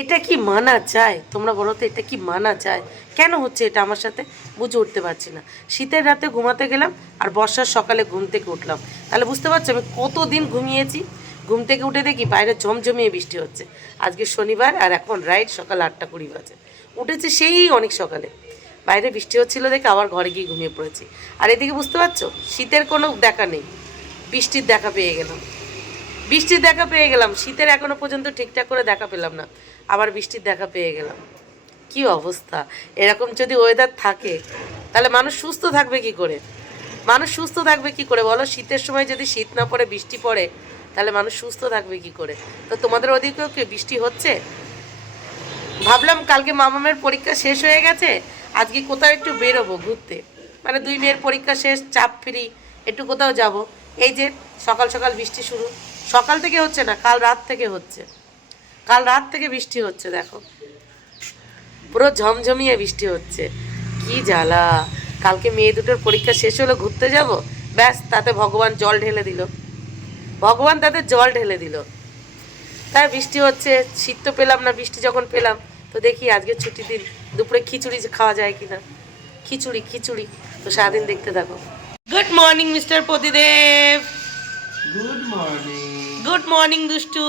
এটা কি মানা যায়? তোমরা বলো তো, এটা কি মানা যায়? কেন হচ্ছে এটা আমার সাথে? বুঝে উঠতে পারছি না। শীতের রাতে ঘুমাতে গেলাম আর বর্ষার সকালে ঘুম থেকে উঠলাম, তাহলে বুঝতে পারছো আমি কতদিন ঘুমিয়েছি। ঘুম থেকে উঠে দেখি বাইরে ঝমঝমিয়ে বৃষ্টি হচ্ছে। আজকে শনিবার আর এখন রাইট সকাল 8:20 বাজে। উঠেছে সেই অনেক সকালে, বাইরে বৃষ্টি হচ্ছিল দেখে আবার ঘরে গিয়ে ঘুমিয়ে পড়েছি। আর এদিকে বুঝতে পারছো শীতের কোনো দেখা নেই, বৃষ্টির দেখা পেয়ে গেলাম। বৃষ্টির দেখা পেয়ে গেলাম, শীতের এখনো পর্যন্ত ঠিকঠাক করে দেখা পেলাম না, আবার বৃষ্টির দেখা পেয়ে গেলাম। কি অবস্থা! এরকম যদি ওয়েদার থাকে তাহলে মানুষ সুস্থ থাকবে কি করে? মানুষ সুস্থ থাকবে কি করে বলো? শীতের সময় যদি শীত না পড়ে বৃষ্টি পড়ে তাহলে মানুষ সুস্থ থাকবে কি করে? তো তোমাদের ওদিকেও কি বৃষ্টি হচ্ছে? ভাবলাম কালকে মামামের পরীক্ষা শেষ হয়ে গেছে, আজকে কোথাও একটু বেরোবো ঘুরতে, মানে দুই মেয়ের পরীক্ষা শেষ, চাপ ফ্রি, একটু কোথাও যাব। এই যে সকাল সকাল বৃষ্টি শুরু, সকাল থেকে হচ্ছে না, কাল রাত থেকে হচ্ছে। কাল রাত থেকে বৃষ্টি হচ্ছে, দেখো পুরো ঝমঝমিয়ে বৃষ্টি হচ্ছে। কি জ্বালা! কালকে মেয়ে দুটোর পরীক্ষা শেষ হলো, ঘুরতে যাব, ব্যাস তাতে ভগবান জল ঢেলে দিল। ভগবান তাদের জল ঢেলে দিল। তাই বৃষ্টি হচ্ছে, শীত তো পেলাম না, বৃষ্টি যখন পেলাম তো দেখি আজকে ছুটির দিন, দুপুরে খিচুড়ি খাওয়া যায় কিনা। খিচুড়ি খিচুড়ি, তো সারাদিন দেখতে থাকো। Good morning mister Pratidev. Good morning. Good morning দুষ্টু।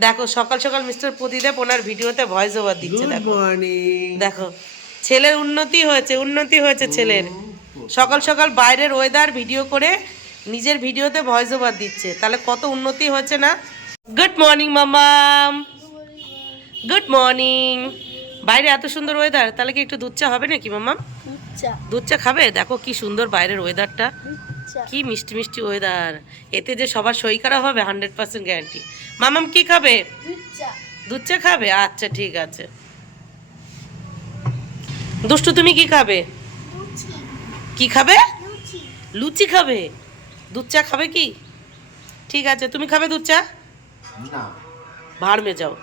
দেখো সকাল সকাল মিস্টার প্রতিদেব ওনার ভিডিওতে ভয়েস ওভার দিচ্ছে। গুড দেখো মর্নিং। দেখো, ছেলের উন্নতি হয়েছে, উন্নতি হয়েছে ছেলের। সকাল সকাল বাইরের ওয়েদার ভিডিও করে নিজের ভিডিওতে ভয়েস ওভার দিচ্ছে, তাহলে কত উন্নতি হয়েছে না? গুড মর্নিং মামাম। Good morning. বাইরে এত সুন্দর ওয়েদার, তাহলে কি একটু দুধ চা হবে নাকি মামাম? দুধ চা খাবে? দেখো কি সুন্দর বাইরের ওয়েদারটা, কি মিষ্টি মিষ্টি ওয়েদার। এতে যে সবার সই করা হবে 100% গ্যারান্টি। মামাম কি খাবে? দুধ চা খাবে? আচ্ছা ঠিক আছে। দুষ্টু তুমি কি খাবে? কি খাবে? লুচি খাবে? দুধ চা খাবে কি? ঠিক আছে, তুমি খাবে দুধ চা? না। ভাড়মে যাও।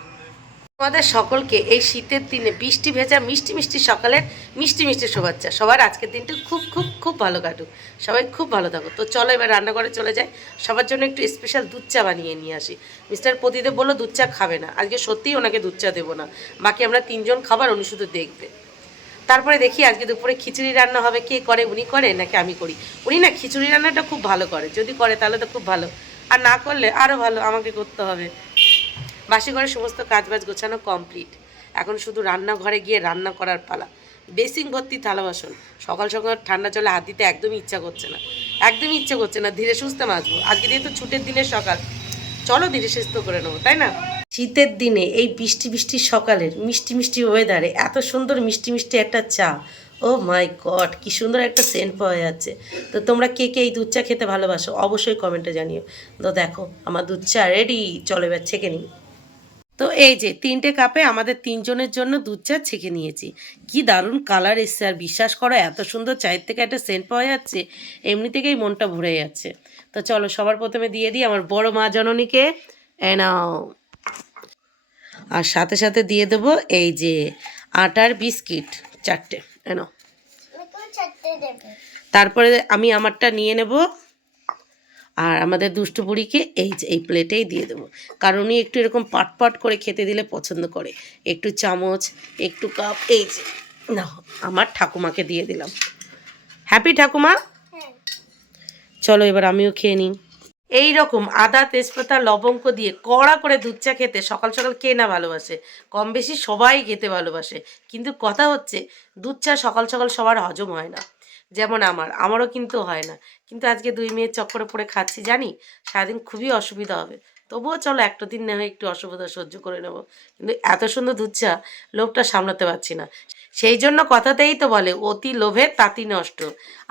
তোমাদের সকলকে এই শীতের দিনে বৃষ্টি ভেজা মিষ্টি মিষ্টি সকালের মিষ্টি মিষ্টি শুভেচ্ছা। সবার আজকের দিনটা খুব খুব খুব ভালো কাটুক, সবাই খুব ভালো থাকো। তো চলো এবার রান্নাঘরে চলে যাই, সবার জন্য একটু স্পেশাল দুধ চা বানিয়ে নিয়ে আসি। মিস্টার প্রদীপ বললো দুধ চা খাবে না, আজকে সত্যিই ওনাকে দুধ চা দেবো না, বাকি আমরা তিনজন খাবার উনি শুধু দেখবে। তারপরে দেখি আজকে দুপুরে খিচুড়ি রান্না হবে, কে করে, উনি করে নাকি আমি করি? উনি না খিচুড়ি রান্নাটা খুব ভালো করে, যদি করে তাহলে তো খুব ভালো, আর না করলে আরও ভালো, আমাকে করতে হবে। বাসি ঘরে সমস্ত কাজবাজ গোছানো কমপ্লিট, এখন শুধু রান্নাঘরে গিয়ে রান্না করার পালা। বেসিন ভর্তি থালা বাসন, সকাল সকাল ঠান্ডা জলে হাত দিতে একদমই ইচ্ছা করছে না, একদমই ইচ্ছে করছে না। ধীরে সুস্থে মাজবো, আজকে দিয়ে তো ছুটির দিনের সকাল, চলো ধীরে সুস্থ করে নেবো, তাই না? শীতের দিনে এই বৃষ্টি বৃষ্টি সকালের মিষ্টি মিষ্টি ওয়েদারে এত সুন্দর মিষ্টি মিষ্টি একটা চা, ও মাই গড কি সুন্দর একটা সেন্ট পাওয়া যাচ্ছে। তো তোমরা কে কে এই দুধ চা খেতে ভালোবাসো অবশ্যই কমেন্টে জানিও। তো দেখো আমার দুধ চা রেডি, চলো এবার ছেঁকে নিই। তো এই যে 3টে কাপে আমাদের তিনজনের জন্য দুধ চা ছেঁকে নিয়েছি। কি দারুণ কালার এসছে, আর বিশ্বাস করো এত সুন্দর চায়ের থেকে একটা সেন্ট পাওয়া যাচ্ছে, এমনি থেকেই মনটা ভরে যাচ্ছে। তো চলো সবার প্রথমে দিয়ে দিই আমার বড় মা জননীকে, নাও। আর সাথে সাথে দিয়ে দেবো এই যে আটার বিস্কিট 4টে, নাও। তারপরে আমি আমারটা নিয়ে নেব, আর আমাদের দুষ্টু বুড়িকে এই যে এই প্লেটেই দিয়ে দেবো, কারণ উনি একটু এরকম পাট পাট করে খেতে দিলে পছন্দ করে। একটু চামচ, একটু কাপ, এই যে না, আমার ঠাকুমাকে দিয়ে দিলাম। হ্যাপি ঠাকুমা। চলো এবার আমিও খেয়ে নিই। এই রকম আদা তেজপাতা লবঙ্গ দিয়ে কড়া করে দুধ চা খেতে সকাল সকাল কে না ভালোবাসে? কম বেশি সবাই খেতে ভালোবাসে, কিন্তু কথা হচ্ছে দুধ চা সকাল সকাল সবার হজম হয় না, যেমন আমারও কিন্তু হয় না। কিন্তু আজকে দুই মেয়ের চক্করে পড়ে খাচ্ছি, জানি সারাদিন খুবই অসুবিধা হবে, তবুও চলো একটা দিন না হয় একটু অসুবিধা সহ্য করে নেব। কিন্তু এত সুন্দর দুধ চা, লোভটা সামলাতে পারছি না। সেই জন্য কথাতেই তো বলে অতি লোভে তাঁতি নষ্ট।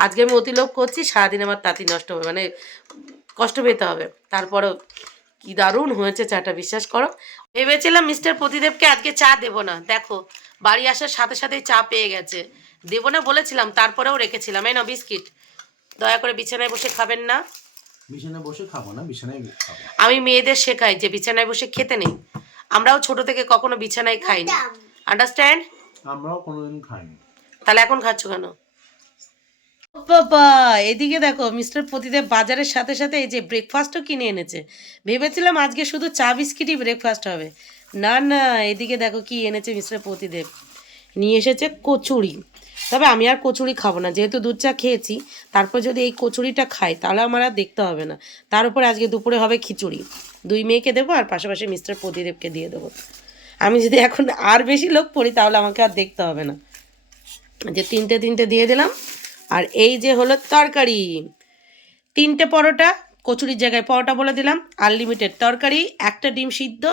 আজকে আমি অতি লোভ করছি, সারাদিন আমার তাঁতি নষ্ট হবে, মানে কষ্ট পেতে হবে। তারপরেও কি দারুণ হয়েছে চাটা, বিশ্বাস করো। ভেবেছিলাম মিস্টার প্রতিদেবকে আজকে চা দেবো না, দেখো বাড়ি আসার সাথে সাথেই চা পেয়ে গেছে। দেবো না বলেছিলাম, তারপরেও রেখেছিলাম। এই না বিস্কিট, দয়া করে বিছানায় বসে খাবেন না। বিছানায় বসে খাবো না, বিছানায় খাবো। আমি মেয়েদের শেখাই যে বিছানায় বসে খেতে নেই, আমরাও ছোট থেকে কখনো বিছানায় খাইনি, আন্ডারস্ট্যান্ড? আমরাও কোনোদিন খাইনি। তাহলে এখন খাচ্ছ কেন? বাবা এদিকে দেখো মিস্টার প্রতিদেব বাজারের সাথে সাথে এই যে ব্রেকফাস্টও কিনে এনেছে। ভেবেছিলাম আজকে শুধু চা বিস্কিটই ব্রেকফাস্ট হবে, না না, এদিকে দেখো কি এনেছে মিস্টার প্রতিদেব। নিয়ে এসেছে কচুরি। তবে আমি আর কচুরি খাবো না, যেহেতু দুধ চা খেয়েছি। তারপর যদি এই কচুরিটা খাই তাহলে আমার আর দেখতে হবে না। তার উপরে আজকে দুপুরে হবে খিচুড়ি। দুই মেয়েকে দেবো আর পাশাপাশি মিস্টার প্রতিদেবকে দিয়ে দেবো। আমি যদি এখন আর বেশি লোক পড়ি তাহলে আমাকে আর দেখতে হবে না। যে তিনটে তিনটে দিয়ে দিলাম। আর এই যে হলো তরকারি, 3টে পরোটা, কচুরির জায়গায় পরোটা বলে দিলাম, আনলিমিটেড তরকারি, একটা ডিম সিদ্ধ,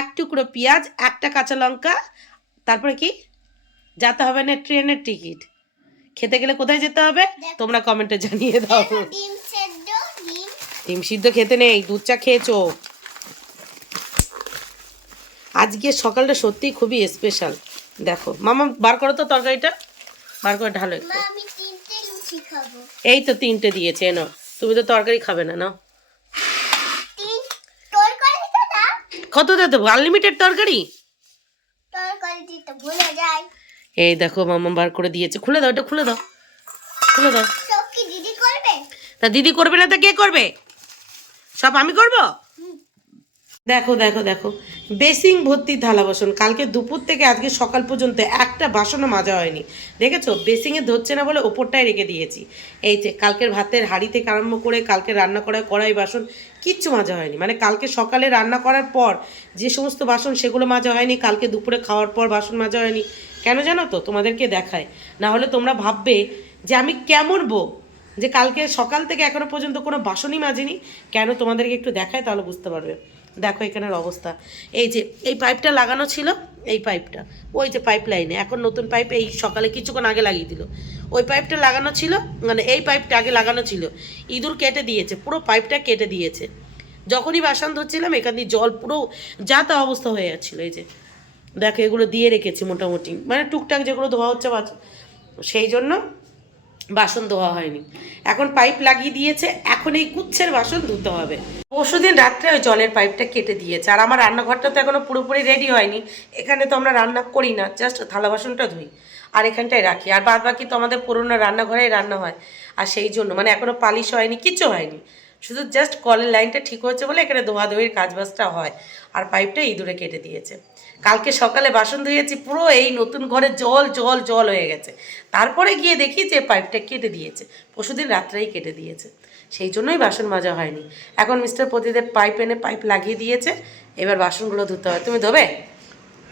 এক টুকরো পেঁয়াজ, একটা কাঁচা লঙ্কা। তারপরে কি যেতে হবে না ট্রেনের টিকিট। খেতে গেলে কোথায় যেতে হবে তোমরা কমেন্টে জানিয়ে দাও। ডিম সিদ্ধ খেতে নেই, দুধ চা খেয়েছো। আজকে সকালটা সত্যিই খুবই স্পেশাল। দেখো মামা বার করো তো তরকারিটা, বার করে ঢালো একটু। এই তো 3টে দিয়েছে, এনো। তুমি তো তরকারি খাবে না, না? কত দেবো? আনলিমিটেড তরকারি। এই দেখো মামা বার করে দিয়েছে। খুলে দাও, এটা খুলে দাও, খুলে দাও। তা দিদি করবে না তা কে করবে? সব আমি করব? দেখো দেখো দেখো, বেসিং ভর্তি থালা বাসন। কালকে দুপুর থেকে আজকে সকাল পর্যন্ত একটা বাসনও মাজা হয়নি। দেখেছো, বেসিংয়ে ধরছে না বলে ওপরটায় রেখে দিয়েছি। এই যে কালকের ভাতের হাঁড়ি থেকে আরম্ভ করে কালকে রান্না করা কড়াই বাসন কিচ্ছু মাজা হয়নি। মানে কালকে সকালে রান্না করার পর যে সমস্ত বাসন সেগুলো মাজা হয়নি, কালকে দুপুরে খাওয়ার পর বাসন মাজা হয়নি। কেন জানো তো? তোমাদেরকে দেখায়, না হলে তোমরা ভাববে যে আমি কেমন বউ, যে কালকে সকাল থেকে এখনো পর্যন্ত কোনো বাসনই মাজিনি। কেন তোমাদেরকে একটু দেখায় তাহলে বুঝতে পারবে। দেখো এখানের অবস্থা। এই যে এই পাইপটা লাগানো ছিল, এই পাইপটা, ওই যে পাইপ লাইনে এখন নতুন পাইপ এই সকালে কিছুক্ষণ আগে লাগিয়ে দিল। ওই পাইপটা লাগানো ছিল, মানে এই পাইপটা আগে লাগানো ছিল, ইঁদুর কেটে দিয়েছে, পুরো পাইপটা কেটে দিয়েছে। যখনই বাসন ধরছিলাম এখান দিয়ে জল পুরো যা তা অবস্থা হয়ে যাচ্ছিলো। এই যে দেখো এগুলো দিয়ে রেখেছি মোটামুটি, মানে টুকটাক যেগুলো ধোয়া হচ্ছে সেই জন্য বাসন ধোয়া হয়নি। এখন পাইপ লাগিয়ে দিয়েছে, এখন এই গুচ্ছের বাসন ধুতে হবে। পরশুদিন রাত্রে ওই জলের পাইপটা কেটে দিয়েছে। আর আমার রান্নাঘরটা তো এখনো পুরোপুরি রেডি হয়নি। এখানে তো আমরা রান্না করি না, জাস্ট থালা বাসনটা ধুই আর এখানটায় রাখি। আর বাদ বাকি তো আমাদের পুরোনো রান্নাঘরেই রান্না হয়। আর সেই জন্য মানে এখনো পালিশ হয়নি, কিচ্ছু হয়নি। শুধু জাস্ট কলের লাইনটা ঠিক হচ্ছে বলে এখানে ধোয়াধুয়ির কাজবাজটা হয়। আর পাইপটা ইঁদুরে কেটে দিয়েছে। কালকে সকালে বাসন ধুয়েছি, পুরো এই নতুন ঘরে জল জল জল হয়ে গেছে। তারপরে গিয়ে দেখি যে পাইপটা কেটে দিয়েছে, পরশুদিন রাত্রেই কেটে দিয়েছে। সেই জন্যই বাসন মাজা হয়নি। এখন মিস্টার প্রতিদেব পাইপ এনে পাইপ লাগিয়ে দিয়েছে, এবার বাসনগুলো ধুতে হয়। তুমি ধোবে?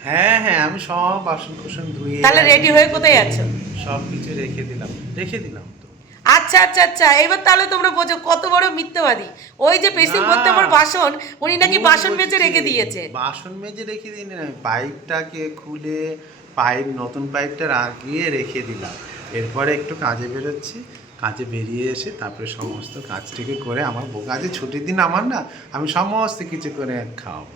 হ্যাঁ হ্যাঁ, আমি সব বাসন কুসন ধুয়ে তাহলে রেডি হয়ে কোথায় আছো? সব কিছু রেখে দিলাম তো। আচ্ছা আচ্ছা আচ্ছা, এবার তাহলে তোমরা বোঝো কত বড় মিথ্যাবাদী। ওই যে বেসিন ভর্তি আমার বাসন, উনি নাকি বাসন মেজে রেখে দিয়েছে। বাসন মেজে রেখে দিই না, পাইপটাকে খুলে নতুন পাইপটা লাগিয়ে রেখে দিলাম। এরপরে একটু কাজে বেরোচ্ছি, কাজে বেরিয়ে এসে তারপরে সমস্ত কাজটিকে করে আমার কাজে ছুটির দিন আমার না, আমি সমস্ত কিছু করে খাওয়াবো।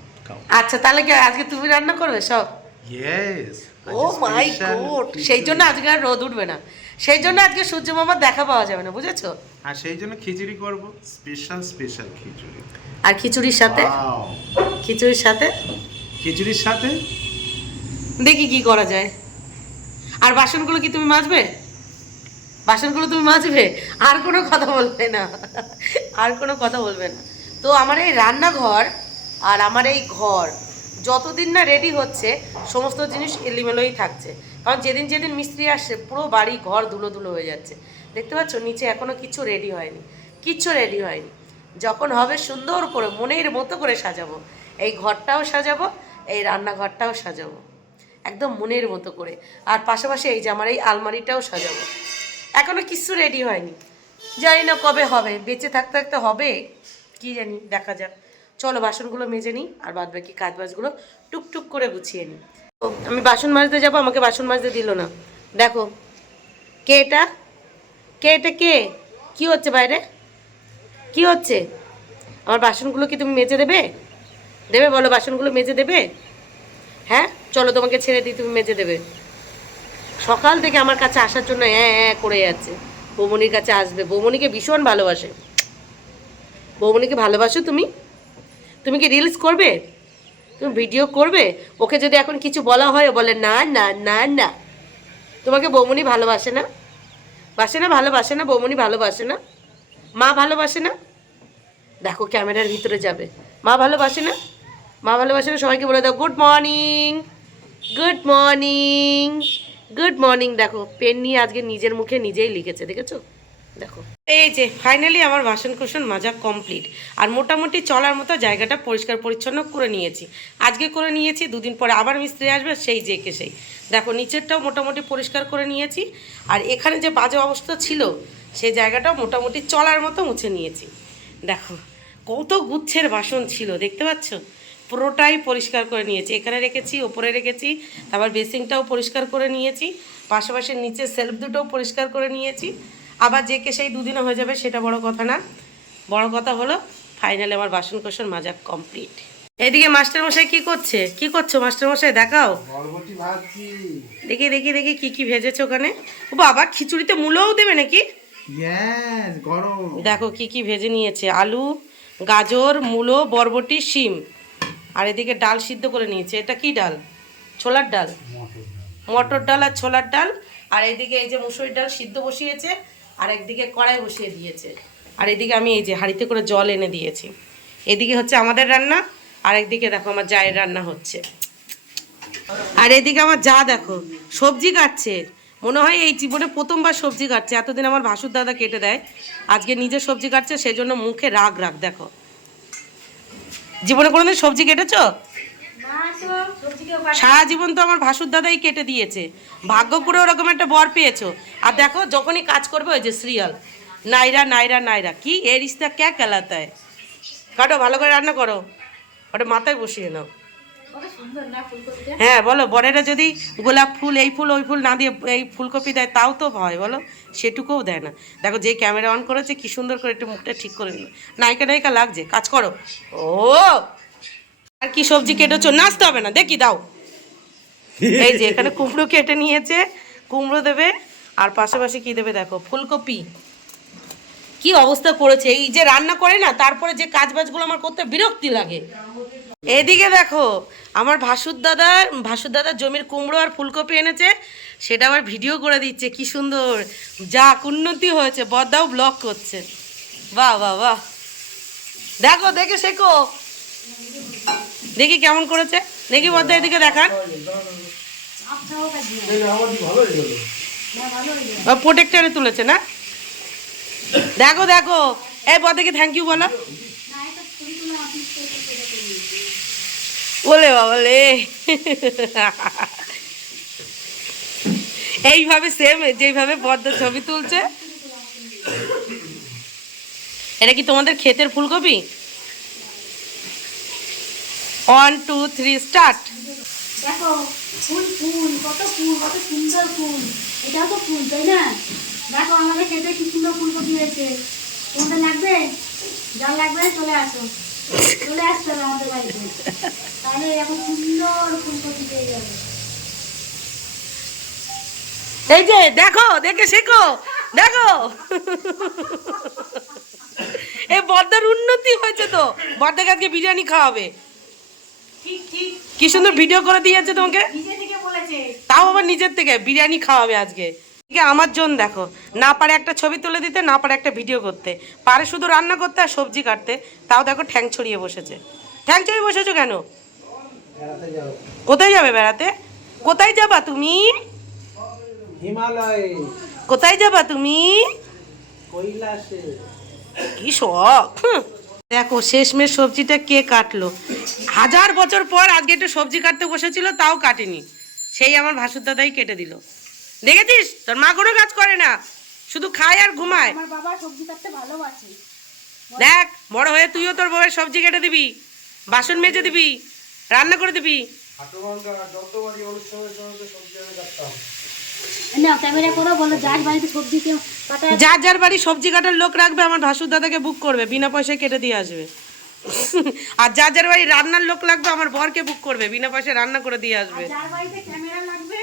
আচ্ছা তাহলে কি আজকে তুমি রান্না করবে সব? ইয়েস। ও মাই গড, সেই জন্য আজকে আর রোদ উঠবে না, সেই জন্য আজকে সূর্য মামার দেখা পাওয়া যাবে না, বুঝেছো? আর সেই জন্য খিচুড়ি করব, স্পেশাল খিচুড়ি। আর খিচুড়ির সাথে, খিচুড়ির সাথে খিচুড়ির সাথে দেখি কি করা যায়। আর বাসনগুলো কি তুমি মাজবে? বাসনগুলো তুমি মাজবে, আর কোনো কথা বলবে না, আর কোনো কথা বলবে না। তো আমার এই রান্নাঘর আর আমার এই ঘর যতদিন না রেডি হচ্ছে সমস্ত জিনিস এলিমেলোই থাকছে। কারণ যেদিন যেদিন মিস্ত্রি আসছে পুরো বাড়ি ঘর ধুলো ধুলো হয়ে যাচ্ছে। দেখতে পাচ্ছ নিচে এখনও কিছু রেডি হয়নি, কিচ্ছু রেডি হয়নি। যখন হবে সুন্দর করে মনের মতো করে সাজাবো, এই ঘরটাও সাজাবো, এই রান্নাঘরটাও সাজাবো একদম মনের মতো করে। আর পাশাপাশি এই যে আমার এই আলমারিটাও সাজাবো। এখনো কিছু রেডি হয়নি, জানি না কবে হবে, বেঁচে থাকতে থাকতে হবে কি জানি, দেখা যাক। চলো বাসনগুলো মেজে নিই আর বাদ বাকি কাজ বাজগুলো টুকটুক করে গুছিয়ে নিই। আমি বাসন মাজতে যাবো, আমাকে বাসন মাজতে দিল না। দেখো কে এটা, কে এটা, কে, কি হচ্ছে বাইরে, কি হচ্ছে? আমার বাসনগুলো কি তুমি মেজে দেবে? দেবে বলো, বাসনগুলো মেজে দেবে? হ্যাঁ চলো তোমাকে ছেড়ে দিই, তুমি মেজে দেবে। সকাল থেকে আমার কাছে আসার জন্য করে যাচ্ছে, বৌমনির কাছে আসবে। বৌমনিকে ভীষণ ভালোবাসে। বৌমনিকে ভালোবাসো তুমি? তুমি কি রিলস করবে? তুমি ভিডিও করবে? ওকে যদি এখন কিছু বলা হয় বলে না না না না। তোমাকে বৌমনি ভালোবাসে না? বাসে না? ভালোবাসে না? বৌমনি ভালোবাসে না? মা ভালোবাসে না? দেখো ক্যামেরার ভিতরে যাবে, মা ভালোবাসে না? মা ভালোবাসে না, সবাইকে বলে দাও good morning, good morning, good morning. দেখো পেন নিয়ে আজকে নিজের মুখে নিজেই লিখেছে, দেখেছো? দেখো এই যে ফাইনালি আমার বাসন কোসন মাজা কমপ্লিট। আর মোটামুটি চলার মতো জায়গাটা পরিষ্কার পরিচ্ছন্ন করে নিয়েছি। আজকে করে নিয়েছি, দুদিন পরে আবার মিস্ত্রি আসবে, সেই যেকে সেই। দেখো নিচেরটাও মোটামুটি পরিষ্কার করে নিয়েছি। আর এখানে যে বাজে অবস্থা ছিল সেই জায়গাটাও মোটামুটি চলার মতো মুছে নিয়েছি। দেখো কত গুচ্ছের বাসন ছিল দেখতে পাচ্ছ, পুরোটাই পরিষ্কার করে নিয়েছি। এখানে রেখেছি, ওপরে রেখেছি, তারপর বেসিংটাও পরিষ্কার করে নিয়েছি, পাশাপাশি নিচে সেলফ দুটোও পরিষ্কার করে নিয়েছি। আবার যে কে সেই দুদিনে হয়ে যাবে সেটা বড় কথা না, বড় কথা হলো ফাইনালি আমার বাসন কোসন মাজা কমপ্লিট। এদিকে মাস্টারমশাই কি করছে? কি করছো মাস্টারমশাই দেখাও, বরবটি ভাজছি। দেখি দেখি দেখি কি কি ভেজেছো ওখানে। ও বাবা, খিচুড়িতে মূলোও দেবে নাকি? ইয়েস, গরম। দেখো কি কি ভেজে নিয়েছে, আলু, গাজর, মূলো, বরবটি, শিম। আর এদিকে ডাল সিদ্ধ করে নিয়েছে। এটা কি ডাল? ছোলার ডাল, মটর ডাল আর ছোলার ডাল। আর এদিকে এই যে মুসুরির ডাল সিদ্ধ বসিয়েছে, আর একদিকে কড়াই বসিয়ে দিয়েছে। আর এদিকে আমি এই যে হাঁড়িতে করে জল এনে দিয়েছি। এদিকে হচ্ছে আমাদের রান্না, আর একদিকে দেখো আমার জায়ের রান্না হচ্ছে। আর এদিকে আমার যা দেখো সবজি কাটছে, মনে হয় এই জীবনে প্রথমবার সবজি কাটছে। এতদিন আমার ভাসুর দাদা কেটে দেয়, আজকে নিজে সবজি কাটছে, সেই জন্য মুখে রাগ রাগ। দেখো জীবনে কোনোদিন সবজি কেটেছো? সারা জীবন তো আমার ভাসুর দাদাই কেটে দিয়েছে, ভাগ্য করে ওরকম একটা বর পেয়েছো। আর দেখো যখনই কাজ করবে ওই যে সিরিয়াল, নাইরা নাইরা নাইরা, কি এ রিস্তা ক্যা কেলাতা হয়। কাটো ভালো করে রান্না করো, ওটা মাথায় বসিয়ে নাও। হ্যাঁ বলো, বরেরা যদি গোলাপ ফুল এই ফুল ওই ফুল না দিয়ে এই ফুলকপি দেয় তাও তো হয় বলো, সেটুকুও দেয় না। দেখো যে ক্যামেরা অন করেছে কি সুন্দর করে একটু মুখটা ঠিক করে নিল, নায়িকা নায়িকা লাগছে, কাজ করো। ও আর কি সবজি কেটেছো? নাচতে হবে না, দেখি দাও। এই যে এখানে কুমড়ো কেটে নিয়েছে, কুমড়ো দেবে, আর পাশাপাশি কি দেবে দেখো ফুলকপি। কি অবস্থা করেছে, এই যে রান্না করে না তারপরে যে কাজ বাজগুলো আমার করতে বিরক্তি লাগে। এদিকে দেখো আমার ভাসুর দাদার জমির কুমড়ো আর ফুলকপি এনেছে, সেটা আবার ভিডিও করে দিচ্ছে। কি সুন্দর, যা উন্নতি হয়েছে, বড়দাও ব্লগ করছে। বাহ বাহ বাহ, দেখো দেখে শেখো, দেখি কেমন করেছে, দেখি বড়দা এদিকে দেখান। প্রোটেক্টারে তুলেছে না, দেখো দেখো। এই বড়দাকে থ্যাংক ইউ বলো। বলে বাবালে এইভাবে সেম যেইভাবে বড়দা ছবি তুলছে। এটা কি তোমাদের ক্ষেতের ফুলকপি? 1 2 3 স্টার্ট। দেখো ফুল ফুল, কত ফুল, কত সুন্দর ফুল। এটাও তো ফুল তাই না? দেখো আমাদের খেতে কি সুন্দর ফুলকপি হয়েছে। তোমাদের লাগবে? যার লাগবে চলে আসো, চলে আসতে হবে আমাদের বাড়িতে, তাহলে এরকম সুন্দর ফুলকপি পেয়ে যাবে। এই যে দেখো, দেখে শেখো, দেখো এই বড়দার উন্নতি হয়েছে তো, বড়দাকে আজকে বিরিয়ানি খাওয়াবে। ঠিক ঠিক, কি সুন্দর ভিডিও করে দিয়েছে তোমাকে, নিজে থেকে বলেছে। তাও আবার নিজের থেকে বিরিয়ানি খাওয়াবে আজকে। আমার জন্য দেখো, না পারে একটা ছবি তুলে দিতে, না পারে একটা ভিডিও করতে, পারে শুধু রান্না করতে আর সবজি কাটতে, তাও দেখো ঠ্যাং ছড়িয়ে বসেছে। ঠ্যাং ছড়িয়ে বসেছো কেন? কোথায় যাবে বেড়াতে? কোথায় যাবা তুমি? হিমালয়ে। কোথায় যাবা তুমি? কৈলাসে। কি শখ। দেখো শেষমেশ সবজিটা কে কাটলো, 1000 বছর পর আজকে একটু সবজি কাটতে বসেছিল, তাও কাটেনি, সেই আমার ভাসুর দাদাই কেটে দিল। দেখেছিস তোর মা কোনো কাজ করে না, শুধু খায় আর ঘুমায়। আমার বাবা সবজি কাটতে ভালোবাসে। দেখ বড় হয়ে তুইও তোর বউয়ের সবজি কেটে দিবি, বাসন মেজে দিবি, রান্না করে দিবি। না ক্যামেরা করো, বলো যার বাড়িতে সবজি কেউ কাটা। যার যার বাড়ি সবজি কাটার লোক রাখবে, আমার ভাসুর দাদাকে বুক করবে, বিনা পয়সায় কেটে দিয়ে আসবে। আর যার যার বাড়ি রান্নার লোক লাগবে, আমার বরকে বুক করবে, বিনা পয়সায় রান্না করে দিয়ে আসবে। যার বাড়িতে ক্যামেরা লাগবে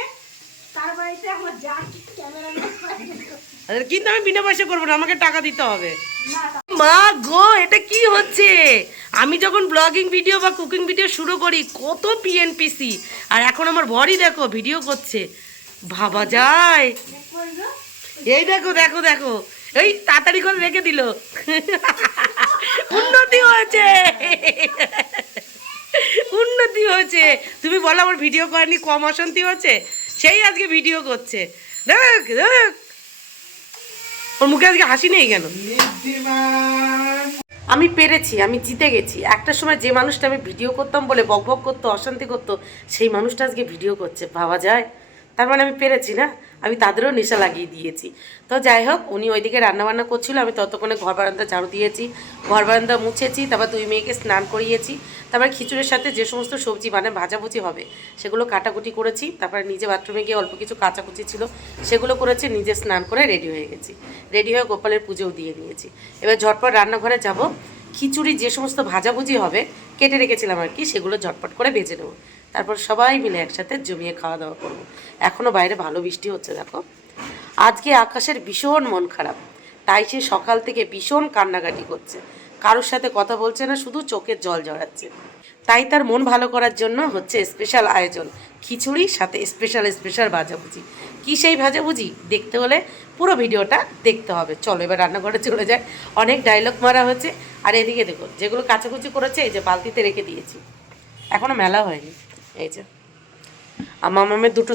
তার বাড়িতে আমার যা ক্যামেরা লাগবে, কিন্তু আমি বিনা পয়সা করবো না, আমাকে টাকা দিতে হবে। না মা গো, এটা কি হচ্ছে? আমি যখন ব্লগিং ভিডিও বা কুকিং ভিডিও শুরু করি কত পিএনপিসি, আর এখন আমার বরই দেখো ভিডিও করছে, ভাবা যায়। এই দেখো দেখো দেখো, এই তাড়াতাড়ি করে রেখে দিল। উন্নতি হয়েছে। উন্নতি হয়েছে। তুমি বলো আমার ভিডিও করেনি কম অশান্তি হচ্ছে, সেই আজকে ভিডিও করছে। দেখ দেখ ওর মুখে আজকে হাসি নেই কেন? আমি পেরেছি, আমি জিতে গেছি। একটা সময় যে মানুষটা আমি ভিডিও করতাম বলে বকবক করতো, অশান্তি করতো, সেই মানুষটা আজকে ভিডিও করছে, ভাবা যায়? তার মানে আমি পেরেছি না, আমি তাদেরও নেশা লাগিয়ে দিয়েছি। তো যাই হোক, উনি ওইদিকে রান্নাবান্না করছিল, আমি ততক্ষণে ঘর বারান্দা ঝাড়ু দিয়েছি, ঘর বারান্দা মুছেছি, তারপর 2 মেয়েকে স্নান করিয়েছি, তারপর খিচুড়ির সাথে যে সমস্ত সবজি মানে ভাজাভুজি হবে সেগুলো কাটাকুটি করেছি, তারপর নিজে বাথরুমে গিয়ে অল্প কিছু কাচাকুচি ছিল সেগুলো করেছি, নিজে স্নান করে রেডি হয়ে গেছি। রেডি হয়ে গোপালের পুজোও দিয়ে নিয়েছি। এবার ঝটপট রান্নাঘরে যাব, খিচুড়ি যে সমস্ত ভাজাভুজি হবে কেটে রেখেছিলাম আর কি, সেগুলো ঝটপট করে ভেজে নেবো, তারপর সবাই মিলে একসাথে জমিয়ে খাওয়া দাওয়া করবো। এখনও বাইরে ভালো বৃষ্টি হচ্ছে দেখো। আজকে আকাশের ভীষণ মন খারাপ, তাই সে সকাল থেকে ভীষণ কান্নাকাটি করছে, কারোর সাথে কথা বলছে না, শুধু চোখের জল জড়াচ্ছে। তাই তার মন ভালো করার জন্য হচ্ছে স্পেশাল আয়োজন, খিচুড়ির সাথে স্পেশাল স্পেশাল ভাজাভুজি। কী সেই ভাজাভুজি দেখতে হলে পুরো ভিডিওটা দেখতে হবে। চলো এবার রান্নাঘরে চলে যায়, অনেক ডায়লগ মারা হচ্ছে। আর এদিকে দেখো যেগুলো কাচাকুচি করেছে এই যে বালতিতে রেখে দিয়েছি, এখনও মেলা হয়নি। এই যে আমার মামের দুটো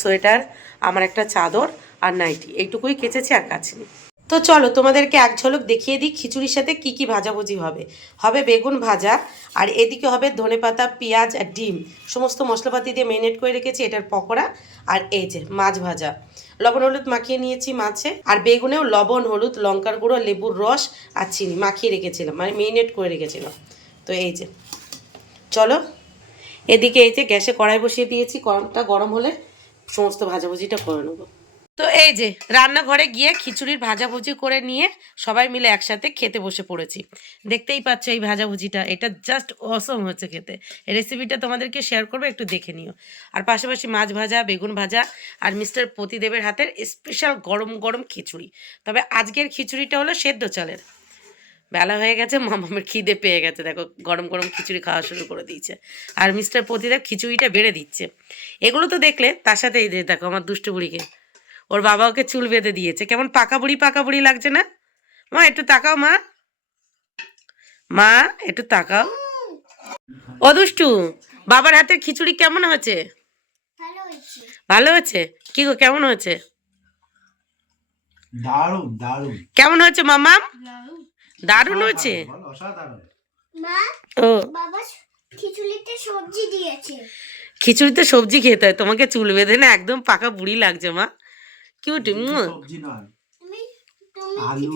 সোয়েটার, আমার একটা চাদর আর নাইটি, এইটুকুই কেচেছি আর কাচিনি। তো চলো তোমাদেরকে এক ঝলক দেখিয়ে দিই খিচুড়ির সাথে কি কি ভাজাভুজি হবে। হবে বেগুন ভাজা, আর এদিকে হবে ধনেপাতা, পেঁয়াজ আর ডিম, সমস্ত মশলাপাতি দিয়ে ম্যারিনেট করে রেখেছি, এটার পকোড়া। আর এই যে মাছ ভাজা, লবণ হলুদ মাখিয়ে নিয়েছি মাছে, আর বেগুনেও লবণ হলুদ লঙ্কার গুঁড়ো লেবুর রস আর চিনি মাখিয়ে রেখেছিলাম, মানে ম্যারিনেট করে রেখেছিলাম। তো এই যে চলো এদিকে এই যে গ্যাসে কড়াই বসিয়ে দিয়েছি, কড়াইটা গরম হলে সমস্ত ভাজাভুজিটা করে নেবো। তো এই যে রান্নাঘরে গিয়ে খিচুড়ির ভাজাভুজি করে নিয়ে সবাই মিলে একসাথে খেতে বসে পড়েছি। দেখতেই পাচ্ছ এই ভাজাভুজিটা, এটা জাস্ট অসম হচ্ছে খেতে। রেসিপিটা তোমাদেরকে শেয়ার করবো, একটু দেখে নিও। আর পাশাপাশি মাছ ভাজা, বেগুন ভাজা আর মিস্টার প্রতিদেবের হাতের স্পেশাল গরম গরম খিচুড়ি। তবে আজকের খিচুড়িটা হলো সেদ্ধ চালের। বেলা হয়ে গেছে, মামামের খিদে পেয়ে গেছে, দেখো গরম গরম খিচুড়ি খাওয়া শুরু করে দিয়েছে। আর মিস্টার প্রতিদেব খিচুড়িটা বেড়ে দিচ্ছে। এগুলো তো দেখলে, তার সাথে এই যে দেখো আমার দুষ্টু বুড়িকে, ওর বাবা ওকে চুল বেঁধে দিয়েছে, কেমন পাকা বুড়ি লাগছে না? মা একটু তাকাও, মা মা একটু তাকাও। ও দুষ্টু, বাবার হাতের খিচুড়ি কেমন হয়েছে? ভালো হয়েছে? কি গো কেমন হয়েছে? দারুণ দারুণ। কেমন হয়েছে মামা? দারুণ হয়েছে। অসাধারণ। ও বাবা খিচুড়িতে সবজি দিয়েছে। খিচুড়িতে সবজি খেতে হয়, তোমাকে চুল বেঁধে না একদম পাকা বুড়ি লাগছে মা, কিউট। সবজি নয়, আলু